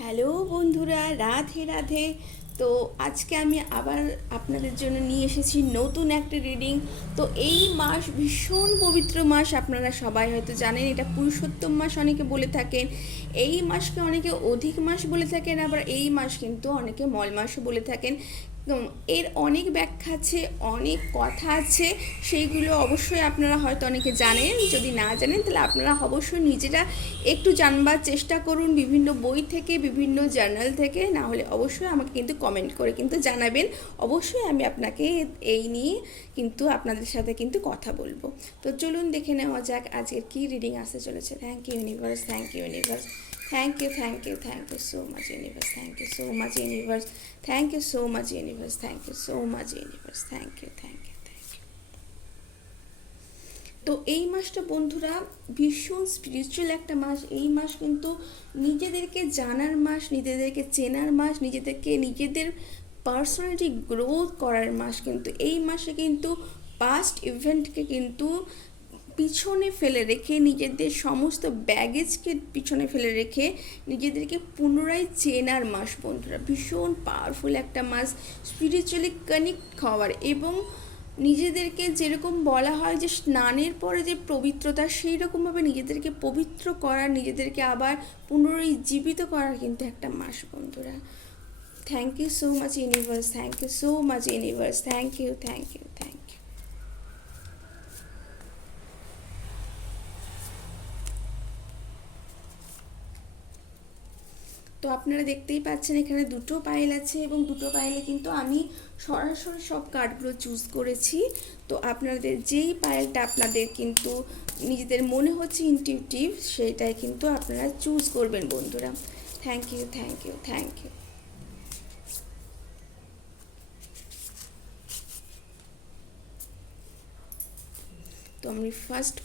Hello বন্ধুরা, রাধে রাধে। তো আজকে আমি আবার আপনাদের জন্য নিয়ে এসেছি নতুন একটা রিডিং। তো এই মাস ভীষণ পবিত্র মাস, আপনারা সবাই হয়তো জানেন এটা পুরুষোত্তম মাস অনেকে বলে থাকেন। এই মাসকে অনেকে অধিক মাস বলে থাকেন, আবার এই মাস কিন্তু অনেকে মল মাসও বলে থাকেন। এর অনেক ব্যাখ্যা আছে, অনেক কথা আছে, সেইগুলো অবশ্যই আপনারা হয়তো অনেকে জানেন। যদি না জানেন তাহলে আপনারা অবশ্যই নিজেরা একটু জানবার চেষ্টা করুন, বিভিন্ন বই থেকে, বিভিন্ন জার্নাল থেকে। না হলে অবশ্যই আমাকে কিন্তু কমেন্ট করে কিন্তু জানাবেন। অবশ্যই আমি আপনাকে এই নিয়ে কিন্তু আপনাদের সাথে কিন্তু কথা বলবো। তো চলুন দেখে নেওয়া যাক আজকের কী রিডিং আসতে চলেছে। Thank you universe, thank you universe, thank you, thank you, thank you so much universe, thank you so much universe, thank you so much universe, thank you so much universe, thank you, thank you, thank you. তো এই মাসটা বন্ধুরা ভীষণ spiritual একটা মাস। এই মাস কিন্তু নিজেদেরকে জানার মাস, নিজেদেরকে চেনার মাস, নিজেদের পার্সোনালিটি গ্রোথ করার মাস। কিন্তু এই মাসে কিন্তু পাস্ট ইভেন্টকে কিন্তু পিছনে ফেলে রেখে, নিজেদের সমস্ত ব্যাগেজকে পিছনে ফেলে রেখে নিজেদেরকে পুনরায় চেনার মাস বন্ধুরা। ভীষণ পাওয়ারফুল একটা মাস স্পিরিচুয়ালি কানেক্ট হওয়ার, এবং নিজেদেরকে যেরকম বলা হয় যে স্নানের পরে যে পবিত্রতা, সেই রকমভাবে নিজেদেরকে পবিত্র করার, নিজেদেরকে আবার পুনরুজ্জীবিত করার কিন্তু একটা মাস বন্ধুরা। Thank you so much universe, thank you so much universe, thank you, thank you, thank you. তো আপনারা দেখতেই পাচ্ছেন এখানে দুটো পাইল আছে, এবং দুটো পাইলে কিন্তু আমি সরাসরি সব কার্ডগুলো চুজ করেছি। তো আপনাদের যেই পাইলটা আপনাদের কিন্তু নিজেদের মনে হচ্ছে ইনটিউটিভ, সেইটাই কিন্তু আপনারা চুজ করবেন বন্ধুরা। Thank you, thank you, thank you. তো আমি ফার্স্ট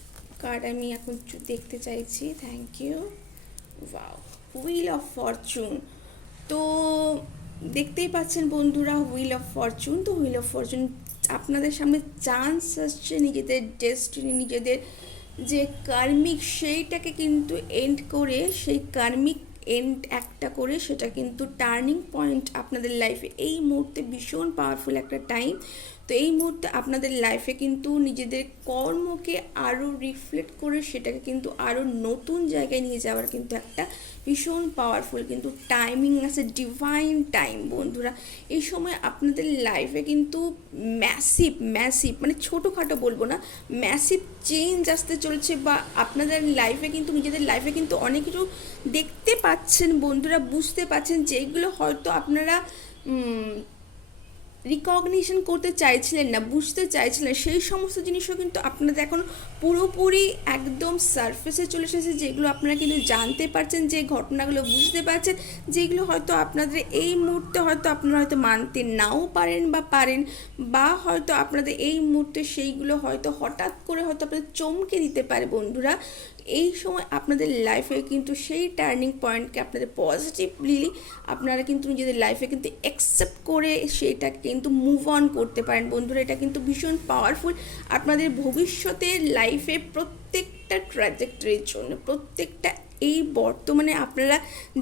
কার্ড আমি এখন দেখতে চাইছি। Thank you. Wow, wheel of fortune. তো দেখতেই পাচ্ছেন বন্ধুরা, হুইল অফ ফরচুন। তো হুইল অফ ফরচুন আপনাদের সামনে চান্স আসছে, নিজেদের ডেস্টিনি, নিজেদের যে কার্মিক, সেইটাকে কিন্তু এন্ড করে, সেই কার্মিক এন্ড একটা করে সেটা কিন্তু টার্নিং পয়েন্ট আপনাদের লাইফে এই মুহূর্তে ভীষণ পাওয়ারফুল একটা টাইম। তো এই মুহূর্তে আপনাদের লাইফে কিন্তু নিজেদের কর্মকে আরও রিফ্লেক্ট করে সেটাকে কিন্তু আরও নতুন জায়গায় নিয়ে যাওয়ার কিন্তু একটা ভীষণ পাওয়ারফুল কিন্তু টাইমিং আছে, ডিভাইন টাইম বন্ধুরা। এই সময় আপনাদের লাইফে কিন্তু ম্যাসিভ ম্যাসিভ, মানে ছোটোখাটো বলবো না, ম্যাসিভ চেঞ্জ আসতে চলছে। বা আপনাদের লাইফে কিন্তু, নিজেদের লাইফে কিন্তু অনেক কিছু দেখতে পাচ্ছেন বন্ধুরা, বুঝতে পাচ্ছেন, যেগুলো হয়তো আপনারা রিকগনিশন করতে চাইছিলেন না, বুঝতে চাইছিলেন, সেই সমস্ত জিনিসও কিন্তু আপনাদের এখন পুরোপুরি একদম সারফেসে চলে এসেছে। যেগুলো আপনারা কিন্তু জানতে পারছেন, যে ঘটনাগুলো বুঝতে পারছেন, যেগুলো হয়তো আপনাদের এই মুহূর্তে হয়তো আপনারা হয়তো মানতে নাও পারেন বা পারেন, বা হয়তো আপনাদের এই মুহূর্তে সেইগুলো হয়তো হঠাৎ করে হয়তো আপনাদের চমকে দিতে পারে বন্ধুরা। এই সময় আপনাদের লাইফে কিন্তু সেই টার্নিং পয়েন্টকে আপনাদের পজিটিভলি আপনারা কিন্তু নিজেদের লাইফে কিন্তু অ্যাকসেপ্ট করে সেইটা কিন্তু মুভ অন করতে পারেন বন্ধুরা। এটা কিন্তু ভীষণ পাওয়ারফুল আপনাদের ভবিষ্যতের লাইফে প্রত্যেকটা ট্র্যাজেক্টরির জন্য, প্রত্যেকটা এই বর্তমানে আপনারা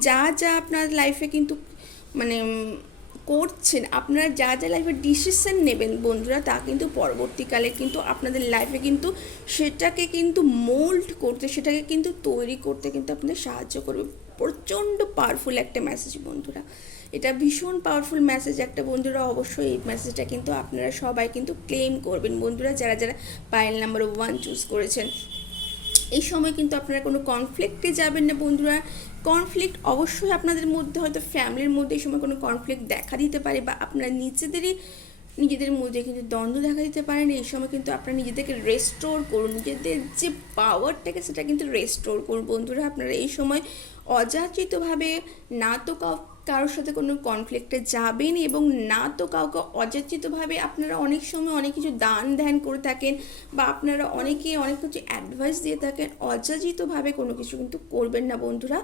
যা যা আপনার লাইফে কিন্তু মানে করছেন, আপনারা যা যা লাইফে ডিসিশন নেবেন বন্ধুরা, তা কিন্তু পরবর্তীকালে কিন্তু আপনাদের লাইফে কিন্তু সেটাকে কিন্তু মোল্ড করতে, সেটাকে কিন্তু তৈরি করতে কিন্তু আপনাদের সাহায্য করবে। প্রচণ্ড পাওয়ারফুল একটা মেসেজ বন্ধুরা, এটা ভীষণ পাওয়ারফুল মেসেজ একটা বন্ধুরা। অবশ্যই এই মেসেজটা কিন্তু আপনারা সবাই কিন্তু ক্লেম করবেন বন্ধুরা, যারা যারা পাইল নাম্বার 1 চুজ করেছেন। এই সময় কিন্তু আপনারা কোনো কনফ্লিক্টে যাবেন না বন্ধুরা। কনফ্লিক্ট অবশ্যই আপনাদের মধ্যে, হয়তো ফ্যামিলির মধ্যে এই সময় কোনো কনফ্লিক্ট দেখা দিতে পারে, বা আপনারা নিজেদের মধ্যে কিন্তু দ্বন্দ্ব দেখা দিতে পারেন। এই সময় কিন্তু আপনারা নিজেদেরকে রেস্টোর করুন, নিজেদের যে পাওয়ারটাকে সেটা কিন্তু রেস্টোর করুন বন্ধুরা। আপনারা এই সময় অযাচিতভাবে না তো কারোর সাথে কোনো কনফ্লিক্টে যাবেন, এবং না তো কাউকে অযাচিতভাবে আপনারা অনেক সময় অনেক কিছু দান ধ্যান করে থাকেন, বা আপনারা অনেকে অনেক কিছু অ্যাডভাইস দিয়ে থাকেন, অযাচিতভাবে কোনো কিছু কিন্তু করবেন না বন্ধুরা।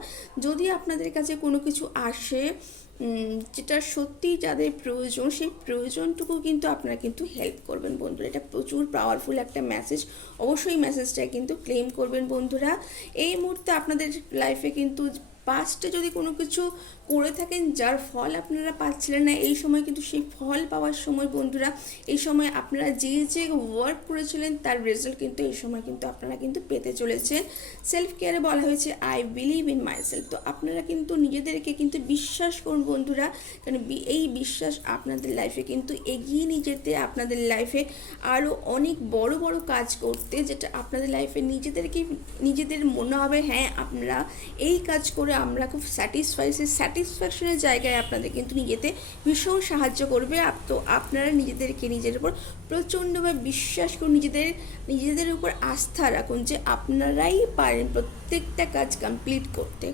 যদি আপনাদের কাছে কোনো কিছু আসে যেটা সত্যি যাদের প্রয়োজন, সেই প্রয়োজনটুকু কিন্তু আপনারা কিন্তু হেল্প করবেন বন্ধুরা। এটা প্রচুর পাওয়ারফুল একটা মেসেজ, অবশ্যই মেসেজটা কিন্তু ক্লেম করবেন বন্ধুরা। এই মুহূর্তে আপনাদের লাইফে কিন্তু পাস্টে যদি কোনো কিছু করে থাকেন যার ফল আপনারা পাচ্ছিলেন না, এই সময় কিন্তু সেই ফল পাওয়ার সময় বন্ধুরা। এই সময় আপনারা যে যে ওয়ার্ক করেছিলেন তার রেজাল্ট কিন্তু এই সময় কিন্তু আপনারা কিন্তু পেতে চলেছেন। সেলফ কেয়ারে বলা হয়েছে I believe in my self. তো আপনারা কিন্তু নিজেদেরকে কিন্তু বিশ্বাস করুন বন্ধুরা, কারণ এই বিশ্বাস আপনাদের লাইফে কিন্তু এগিয়ে নিয়ে যেতে, আপনাদের লাইফে আরও অনেক বড় বড় কাজ করতে, যেটা আপনাদের লাইফে নিজেদের মনে হবে হ্যাঁ আমরা এই কাজ করে আমরা খুব স্যাটিসফাই, সেই স্যাটিসফ্যাকশনের জায়গায় আপনাদের কিন্তু নিজেতে ভীষণ সাহায্য করবে। তো আপনারা নিজেদেরকে নিজের উপর প্রচণ্ডভাবে বিশ্বাস করুন, নিজেদের উপর আস্থা রাখুন যে আপনারাই পারেন প্রত্যেকটা কাজ কমপ্লিট করতে।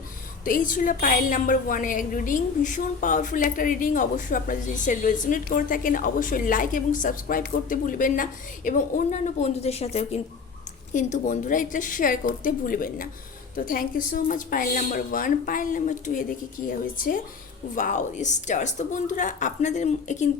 তো এই ছিল পাইল নাম্বার 1-এর এক রিডিং, ভীষণ পাওয়ারফুল একটা রিডিং। অবশ্যই আপনারা যদি সে রেজোনেট করে থাকেন অবশ্যই লাইক এবং সাবস্ক্রাইব করতে ভুলবেন না, এবং অন্যান্য বন্ধুদের সাথেও কিন্তু বন্ধুরা এটা শেয়ার করতে ভুলবেন না। তো thank you so much pile number 1। Pile number 2 এ দেখে কী হয়েছে, ওয়াও স্টার্স। তো বন্ধুরা আপনাদের কিন্তু